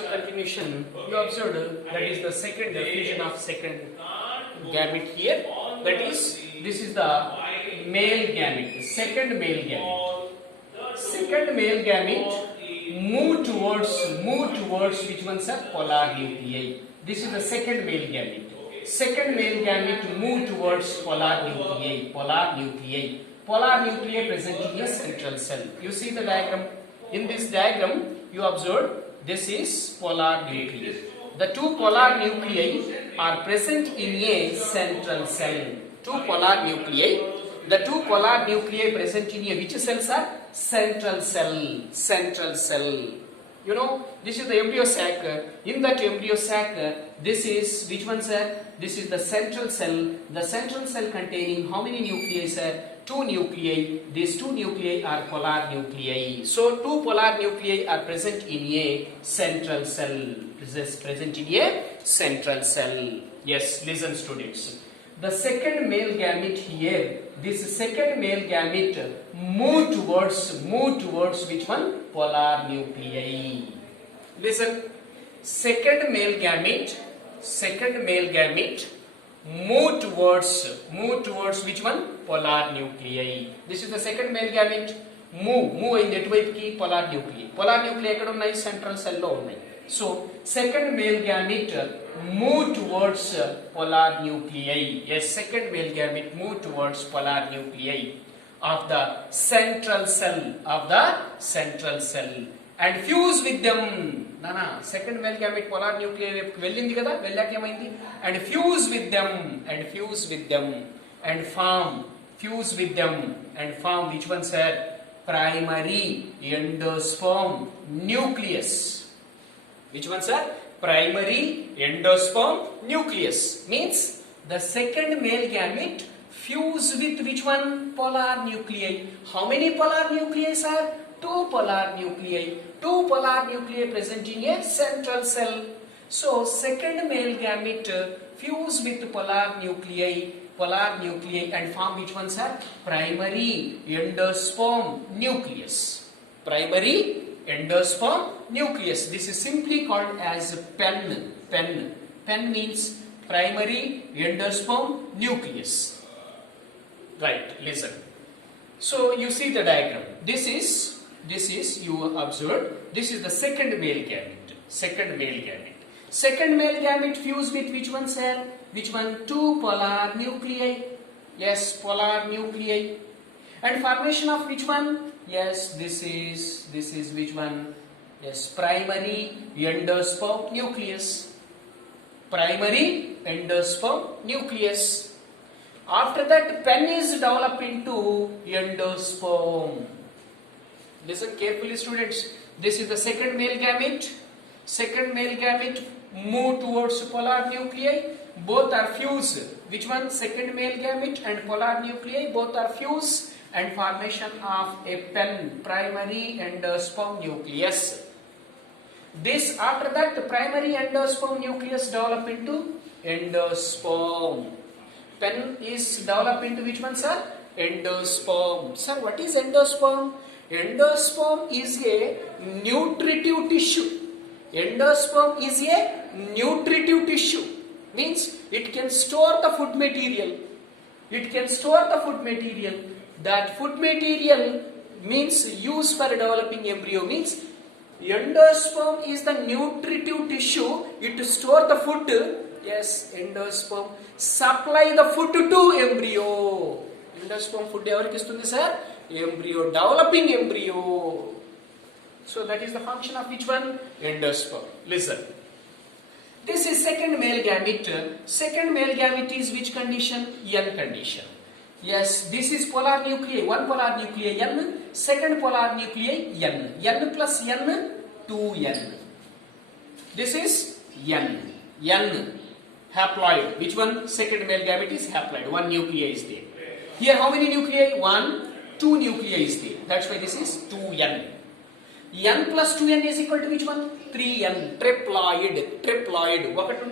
So continuation, you observed that is the second fusion of second gamete here. That is, this is the male gamete, second male gamete. Second male gamete move towards which one, sir? Polar nuclei. This is the second male gamete. Second male gamete move towards polar nuclei. Polar nuclei present in a central cell. You see the diagram. In this diagram, you observe this is polar nuclei. The two polar nuclei are present in a central cell. Two polar nuclei. The two polar nuclei present in a which cells are? Central cell. Central cell. You know, this is the embryo sac. In that embryo sac, this is which one, sir? This is the central cell. The central cell containing how many nuclei, sir? Two nuclei. These two nuclei are polar nuclei. So two polar nuclei are present in a central cell. Present in a central cell. Yes, listen, students. The second male gamete here. This second male gamete move towards which one? Polar nuclei. Listen. Second male gamete move towards which one? Polar nuclei. This is the second male gamete. Move in ఎటువైపు కి polar nuclei. Polar nuclei ఎక్కడ ఉన్నాయి? Central cell లో ఉన్నాయి. So second male gamete move towards polar nuclei. Yes, second male gamete move towards polar nuclei of the central cell and fuse with them. Nana, second male gamete polar nuclei వెళ్ళింది కదా, వెళ్ళాక ఏమైంది? And fuse with them and form which one, sir? Primary endosperm nucleus. Which one, sir? Primary endosperm nucleus. Means the second male gamete fuse with which one? Polar nuclei. How many polar nuclei, sir? Two polar nuclei. Two polar nuclei present in a central cell. So second male gamete fuse with polar nuclei and form which one, sir? Primary endosperm nucleus. Primary endosperm nucleus. This is simply called as PEN. PEN means primary endosperm nucleus. Right, listen. So you see the diagram. This is you observe. This is the second male gamete. Second male gamete fused with which one, sir? Which one? Two polar nuclei. Yes, polar nuclei. And formation of which one? Yes, this is which one? Yes, primary endosperm nucleus. Primary endosperm nucleus. After that, PEN is developed into endosperm. Listen carefully, students. This is the second male gamete. Second male gamete move towards polar nuclei. Both are fused. Which one? Second male gamete and polar nuclei. Both are fused and formation of a PEN, primary endosperm nucleus. This after that, the primary endosperm nucleus develop into endosperm. PEN is developed into which one, sir? Endosperm. Sir, what is endosperm? Endosperm is a nutritive tissue. Endosperm is a nutritive tissue. Means it can store the food material. That food material means used for developing embryo. Means endosperm is the nutritive tissue. It store the food. Yes, endosperm supply the food to embryo. Endosperm food ఎవరికి ఇస్తుంది, sir? Embryo, developing embryo. So that is the function of which one? Endosperm. Listen. This is second male gamete. Second male gamete is which condition? N condition. Yes, this is polar nuclei. One polar nuclei N. Second polar nuclei N. N plus N, 2N. This is N. Haploid. Which one? Second male gamete is haploid. One nuclei is there. Here how many nuclei? 1, 2 nuclei is there. That's why this is 2N. N plus 2N is equal to which one? 3N. Triploid. ఒకటి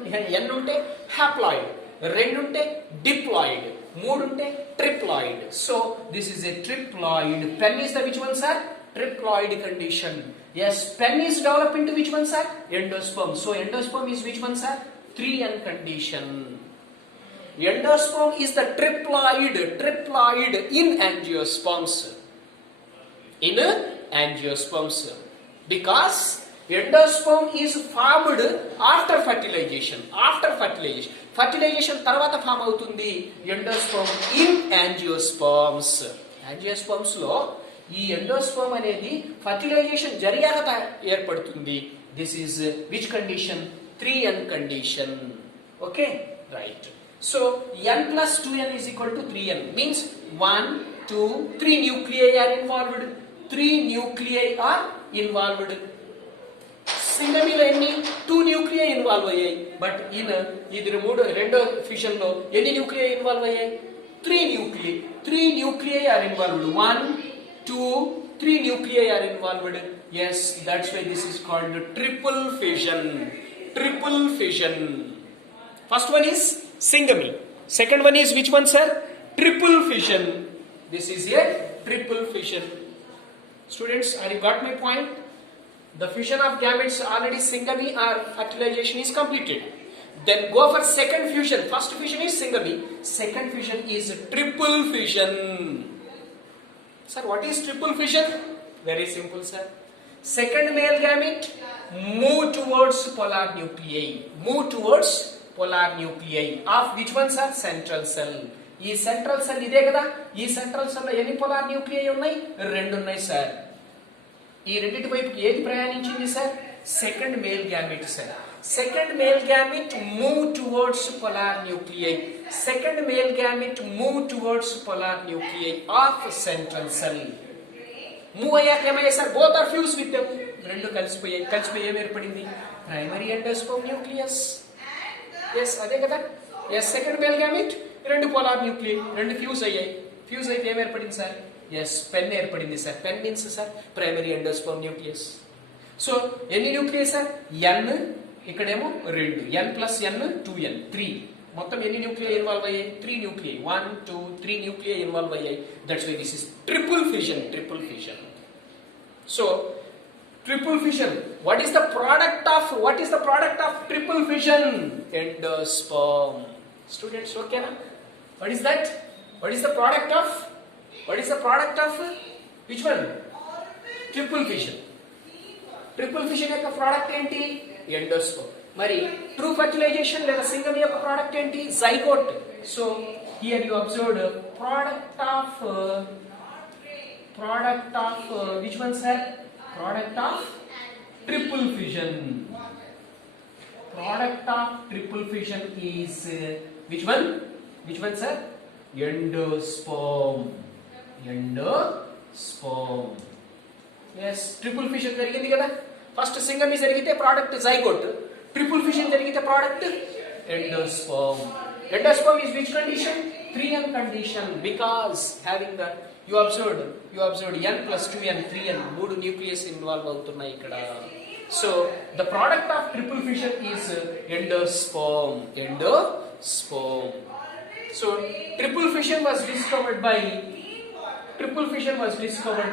N ఉంటే haploid, రెండు ఉంటే diploid. మూడు ఉంటే triploid. So this is a triploid. Pen is the which one sir? Triploid condition. Yes, pen is developed into which one sir? Endosperm. So endosperm is which one sir? 3n condition. Endosperm is the triploid in angiosperms. In angiosperms. Because endosperm is formed after fertilization. Fertilization తర్వాత form అవుతుంది endosperm in angiosperms. Angiosperms లో ఈ endosperm అనేది fertilisation జరిగాక ఏర్పడుతుంది. This is which condition? 3n condition. Okay right. So n plus 2n is equal to 3n means 1, 2, 3 nuclei are involved. 3 nuclei are involved. సింగమీలో ఎన్ని? 2 nuclei involve అయ్యాయి. But ఇది రెండో fusion లో ఎన్ని న్యూక్లియై ఇన్వాల్వ్ అయ్యాయి? 3 nuclei are involved. 1, 2, 3 nuclei are involved. Yes, that's why this is called triple fission. First one is syngamy. Second one is which one sir? Triple fission. This is a triple fission. Students, have you got my point? The fission of gametes already syngamy or fertilization is completed. Then go for second fusion. First fusion is syngamy. Second fusion is triple fission. Sir, what is triple fission? Very simple, sir. Second male gamete move towards polar nuclei of which one sir? Central cell. ఈ central cell ఇదే కదా. ఈ central cell లో ఎన్ని polar nuclei ఉన్నాయి? 2 ఉన్నాయి sir. ఈ రెండింటి వైపుకి ఏది ప్రయాణించింది sir? Second male gamete sir. Second male gamete move towards polar nuclei. Second male gamete move towards polar nuclei of central cell. Move అయ్యాక ఏమయ్యాయి sir? Both are fuse with them. రెండు కలిసిపోయి ఏం ఏర్పడింది? Primary endosperm nucleus. ఎస్ అదే కదా. Yes second male gamete, 2 polar nuclei, 2 fuse అయ్యాయి. Fuse అయితే ఏం ఏర్పడింది సార్? ఎస్ పెన్ ఏర్పడింది sir. Pen means sir primary endosperm nucleus. So ఎన్ని న్యూక్లియై సార్? n, ఇక్కడేమో 2. n plus n 2n 3. మొత్తం ఎన్ని న్యూక్లియై ఇన్వాల్వ్ అయ్యాయి? 3 న్యూక్లియై. 1, 2, 3 న్యూక్లియై ఇన్వాల్వ్ అయ్యాయి. That's why this is triple fission. So triple fission. What is the product of triple fission? Endosperm. Students, okay na? What is that? What is the product of which one? Triple fission. Triple fission యొక్క product ఏంటి? Endosperm. మరి true fertilisation లేదా syngamy యొక్క product ఏంటి? Zygote. So here you observed product of which one sir? Product of triple fission. Product of triple fission is which one sir? Endosperm. Yes, triple fission జరిగింది కదా. First syngamy జరిగితే product zygote. Triple fission జరిగితే product endosperm. Endosperm is which condition? 3n condition, because having the you observed n plus 2n 3n మూడు nucleus involve అవుతున్నాయి ఇక్కడ. So the product of triple fission is endosperm. So triple fission was discovered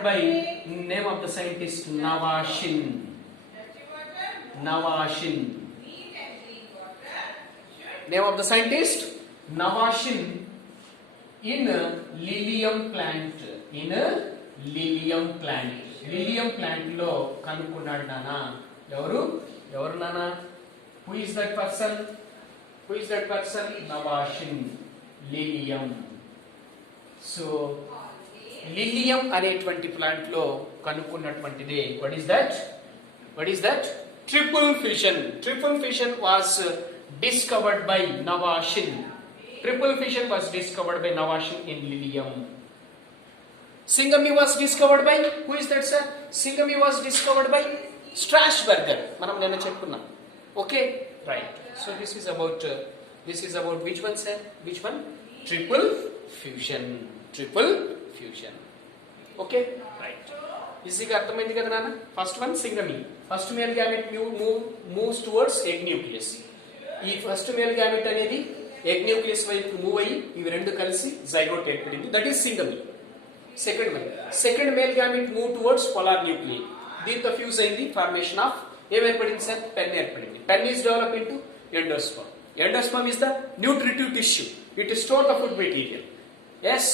by name of the scientist Navashin. Name of the scientist Navashin in lilium plant. Lilium plant లో కనుక్కున్నాడు నానా. ఎవరు నానా? Who is that person? Navashin. Lilium. So Lilium అనేటువంటి plant లో కనుక్కున్నటువంటిదే. What is that? Triple fission. Triple fission was discovered by Navashin. In lilium. Syngamy was discovered by, who is that sir? Syngamy was discovered by Strasburger. మనం నిన్న చెప్పుకున్నాం. Okay, right. So this is about which one sir? Which one? Triple fusion. Okay, right. ఈజీగా అర్థమైంది కదా నాన్న. First one syngamy. First male gamete moves towards egg nucleus. ఈ first male gamete అనేది egg nucleus వైపు మూవ్ అయ్యి ఇవి రెండు కలిసి జైగోట్ ఏర్పడింది. That is syngamy. Second male gamete move towards polar nuclei. దీంతో ఫ్యూజ్ అయింది, ఫార్మేషన్ ఆఫ్ ఏం ఏర్పడింది సార్? పెన్ ఏర్పడింది. PEN is develop into endosperm. Endosperm is the nutritive tissue. It stores the food material. Yes,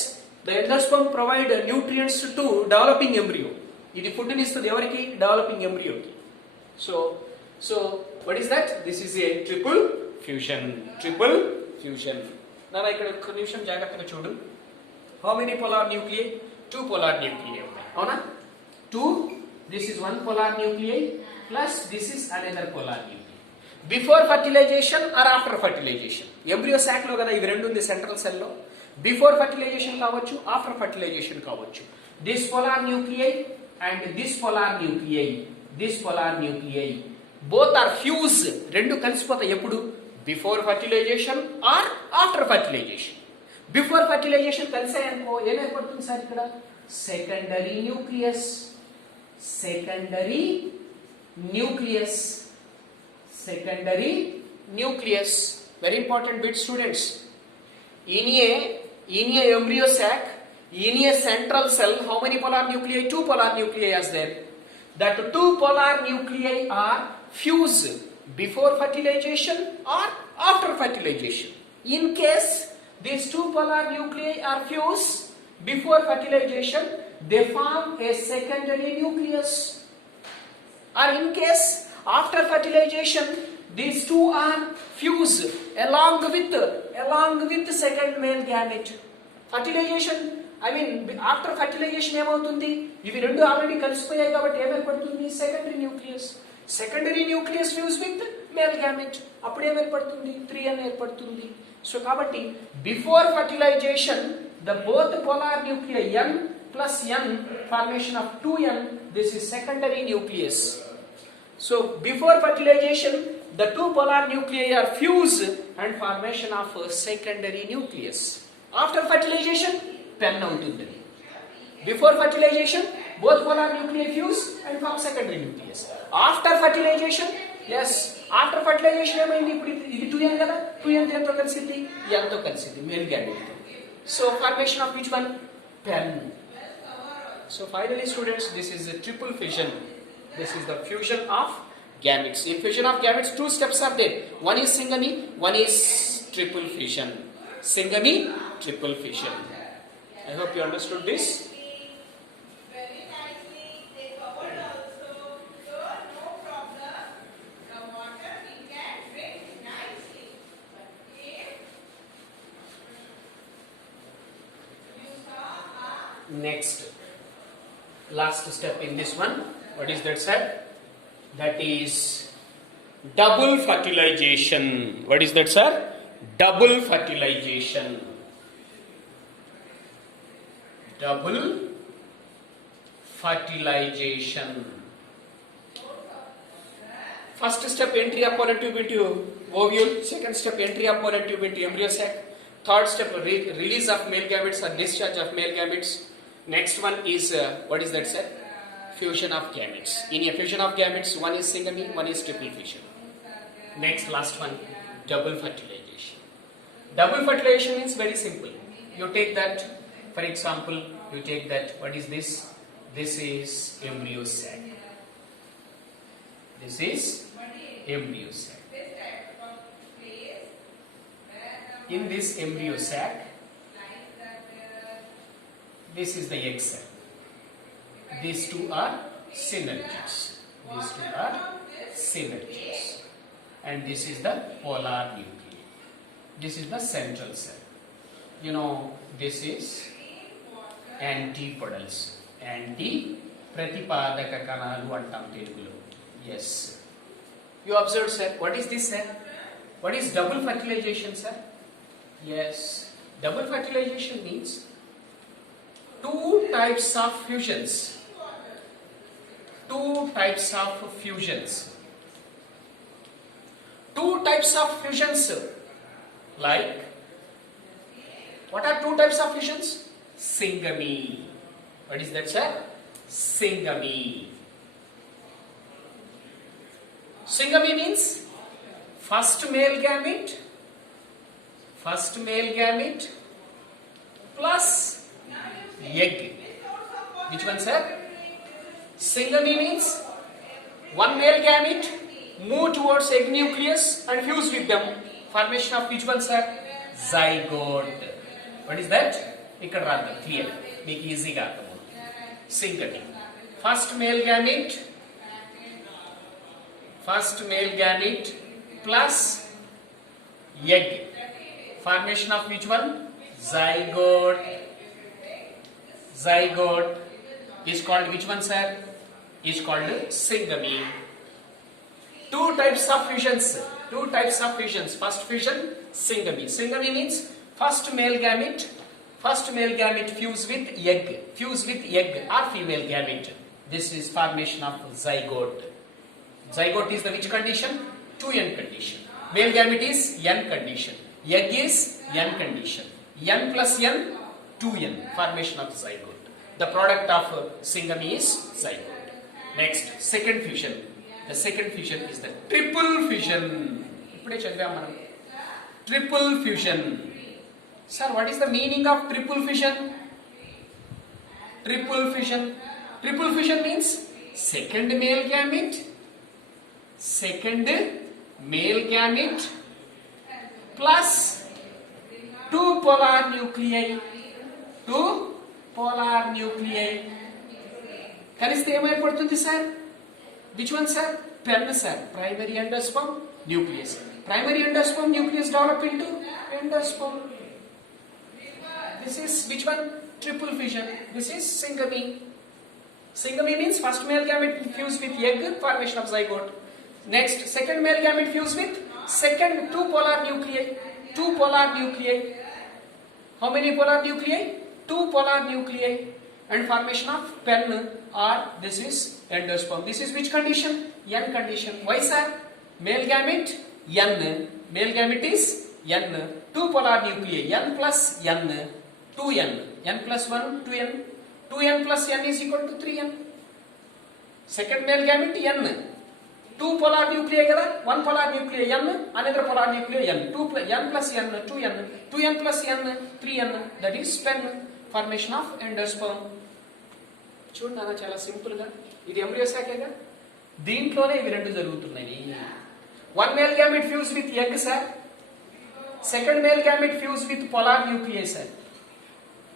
the endosperm provide nutrients to developing embryo. ఇది food ని ఇస్తుంది ఎవరికి? Developing ఎంబ్రియోకి. So what is that? This is a triple fusion. నాన్న ఇక్కడ ఒక నిమిషం జాగ్రత్తగా చూడు. How many polar nuclei? 2 polar nuclei ఉన్నాయి. అవునా? 2. This is 1 polar nuclei plus this is another polar nuclei. Before fertilization or after fertilization. Embryo sac లో కదా ఇవి రెండు ఉంది సెంట్రల్ సెల్ లో. బిఫోర్ ఫర్టిలైజేషన్ కావచ్చు, ఆఫ్టర్ ఫర్టిలైజేషన్ కావచ్చు. This polar nuclei and this polar nuclei both are fuse. రెండు కలిసిపోతాయి ఎప్పుడు? Before fertilization or after fertilization. Before fertilization కలిసాయనుకో ఏం ఏర్పడుతుంది సార్ ఇక్కడ? Secondary nucleus. Very important bit, students. In a embryo sac, in a central cell, how many polar nuclei? 2 polar nuclei is there. That 2 polar nuclei are fused before fertilization or after fertilization. In case these 2 polar nuclei are fused before fertilization, they form a secondary nucleus. Or in case after fertilization, these 2 are fused along with second male gamete. Fertilization, after fertilization ఏమవుతుంది? ఇవి రెండు already కలిసిపోయాయి కాబట్టి ఏమేర్పడుతుంది? Secondary nucleus fuse with male gamete. అప్పుడు ఏమేర్పడుతుంది? 3n ఏర్పడుతుంది. So కాబట్టి before fertilization the both polar nuclei n plus n formation of 2n, this is secondary nucleus. So before fertilization the 2 polar nuclei are fused and formation of a secondary nucleus. After fertilization pen అవుతుంది. Before fertilization both polar nuclei fuse and form secondary nucleus. After fertilization, yes, after fertilization ఏమైంది? ఇప్పుడు ఇది 2n కదా, 2n దేంతో కలిసింది? n తో కలిసింది, male gamete. So formation of which one? Pen. So finally students, this is a triple fission. This is the fusion of gametes. In fusion of gametes, 2 steps are there. One is syngamy, one is triple fission. Syngamy, triple fission. I hope you understood this. Next, last step in this one. What is that, sir? That is double fertilization. What is that, sir? Double fertilization. First step, entry of pollen tube into ovule. Second step, entry of pollen tube into embryo sac. Third step, release of male gametes or discharge of male gametes. Next one is what is that, sir? Fusion of gametes. In a fusion of gametes, one is syngamy, one is triple fission. Next, last one, double fertilization. Double fertilization means very simple. You take that, for example, you take that, what is this? This is embryo sac. This is embryo sac. In this embryo sac, this is the egg cell. These two are synergies. And this is the polar nuclei. This is the central cell. You know, this is antipodals. Pratipadaka kanalu antam telugulo. Yes. You observed, sir. What is this, sir? What is double fertilization, sir? Yes. Double fertilization means 2 types of fusions. 2 types of fusions. 2 types of fusions. Like, what are 2 types of fusions? Syngamy. What is that, sir? Syngamy. Syngamy means first male gamete first male gamete plus egg. Which one, sir? Syngamy means one male gamete move towards egg nucleus and fuse with them. Formation of which one, sir? Zygote. What is that? ఇక్కడ రాద్దాం clear మీకు ఈజీగా అర్థమవుతుంది. Syngamy first male gamete plus egg. Formation of which one? Zygote. Zygote is called which one, sir? Is called syngamy. Two types of fusions. First fusion, syngamy. Syngamy means first male gamete fuse with egg or female gamete. This is formation of zygote. Zygote is the which condition? 2n condition. Male gamete is n condition. Egg is n condition. N plus n, 2n. Formation of zygote. The product of syngamy is zygote. Next, second fusion. The second fusion is the triple fusion. ఇప్పుడే చదివాం మనం. Triple fusion. Sir, what is the meaning of triple fusion? Triple fusion means second male gamete plus two polar nuclei. కలిస్తే ఏమైపోతుంది sir? Which one, sir? Pen, sir. Primary endosperm nucleus. Primary endosperm nucleus develop into endosperm. This is which one? Triple fission. This is syngamy. Syngamy means first male gamete fused with egg, formation of zygote. Next, second male gamete fused with second two polar nuclei. How many polar nuclei? Two polar nuclei. And formation of pen or this is endosperm. This is which condition? N condition. Why, sir? Male gamete N. Male gamete is N. Two polar nuclei. N plus N. 2n. N plus 1, 2n. 2n plus n is equal to 3n. Second male gamete N. Two polar nuclei kada? One polar nuclei N. Another polar nuclei N. N plus n, 2n. 2n plus n, 3n. That is pen. Formation of endosperm. చూడండి అన్న, చాలా simple గా ఇది embryo శాఖేగా. దీంట్లోనే ఇవి రెండు జరుగుతున్నాయి. One male gamete fuse with egg sir. Second male gamete fuse with polar nuclei sir.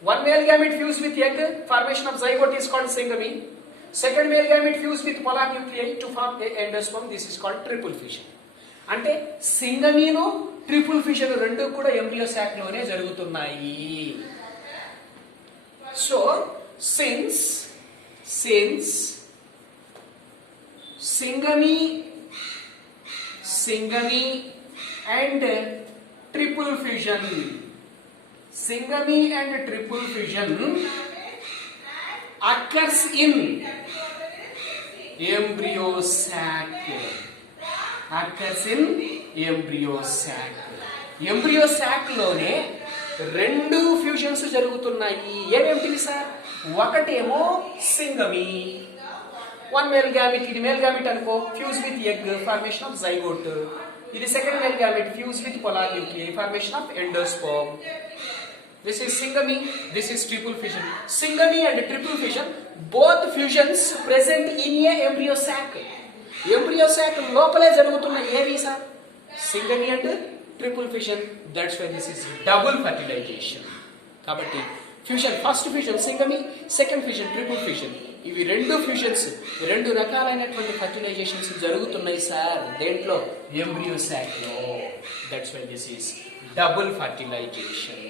One male gamete fused with egg, formation of zygote is called syngamy. Second male gamete fused with polar nuclei to form a endosperm. This is called triple fission. అంటే సింగమీను triple fission రెండు కూడా embryo sac లోనే జరుగుతున్నాయి. So since syngamy and triple fission occurs in embryo sac. Embryo sac లోనే రెండు fusions జరుగుతున్నాయి. ఏమేమిటివి sir? ఒకటేమో సింగమీ, వన్ మేల్ గ్యామెట్, ఇది మేల్ గ్యామెట్ అనుకో, fuse with egg, formation of zygote. ఇది second male gamete fuse with polar nuclei, formation of endosperm. This is syngamy, this is triple fission. Syngamy and triple fission, both fusions present in a embryo sac. Embryo sac లోపలే జరుగుతున్నాయి. ఏవి sir? syngamy and triple fission. That's why this is double fertilization. కాబట్టి fusion, first fusion syngamy, second fusion triple fusion. ఇవి రెండు fusions, రెండు రకాలైనటువంటి ఫర్టిలైజేషన్స్ జరుగుతున్నాయి sir దేంట్లో? ఎంబ్రియో సాక్ లో. That's why this is double fertilization.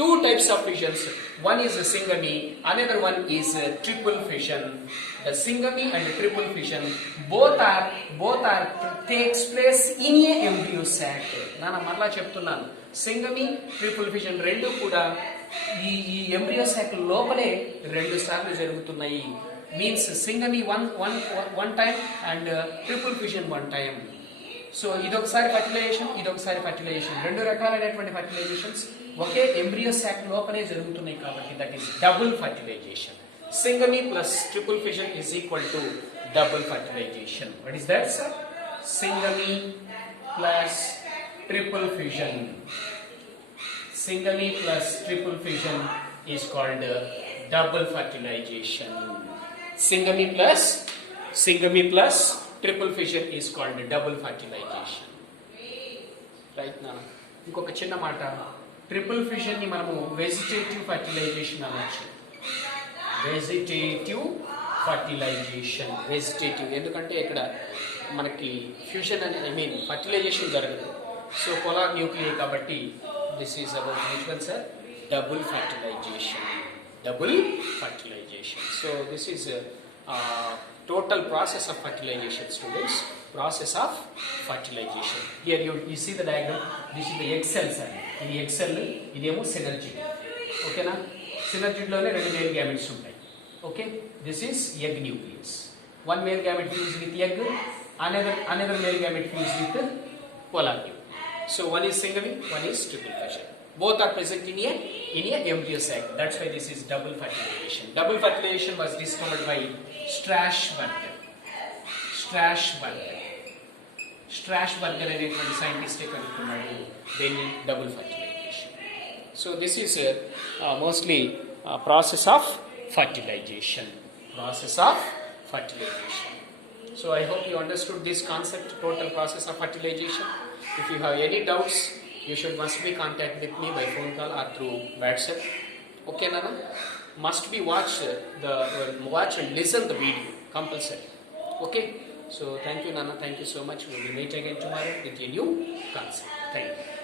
Two types of fissions. One is syngamy, another one is triple fission. The syngamy and triple fission both are takes place in a embryo sac. నాన్న మరలా చెప్తున్నాను, syngamy, triple fission రెండు కూడా ఈ embryo sac లోపలే రెండు సార్లు జరుగుతున్నాయి. Means syngamy one time and triple fission one time. So ఇదొకసారి ఫర్టిలైజేషన్, రెండు రకాలైనటువంటి ఫర్టిలైజేషన్స్ ఒకే ఎంబ్రియో సాక్ లోపలే జరుగుతున్నాయి కాబట్టి that is double fertilization. syngamy plus triple fission is equal to double fertilization. What is that, sir? Syngamy plus triple fission. Singly plus triple fission is called double fertilization. Singly plus triple fission is called double fertilization. Right now, ఇంకొక చిన్న మాట, triple fission ని మనము vegetative fertilization అనొచ్చు. Vegetative fertilization, vegetative ఎందుకంటే ఇక్కడ మనకి fusion అనే ఫర్టిలైజేషన్ జరగదు. సో పోలార్ న్యూక్లియర్ కాబట్టి this is about which one sir? Double fertilization. Double fertilization. So this is total process of fertilization, students. Process of fertilization. Here you see the diagram. This is the egg cells. ఇది egg cell, ఇదేమో synergy. ఓకేనా? synergy లోనే రెండు male gametes ఉంటాయి. Okay? This is egg nucleus. One male gamete fused with egg, another male gamete fused with polar nucleus. So one is singly, one is triple fission. Both are present in a embryo sac. That's why this is double fertilization. Double fertilization was discovered by Strasburger. Strasburger అనేటువంటి scientist కనుక్కున్నాడు దీన్ని double fertilization. So this is mostly process of fertilization. So I hope you understood this concept, total process of fertilization. If you have any doubts, you must be contact with me by phone call or through WhatsApp. Okay, Nana? Must be watch and listen the video compulsory. Okay? So thank you, Nana. Thank you so much. We will meet again tomorrow with a new concept. Thank you.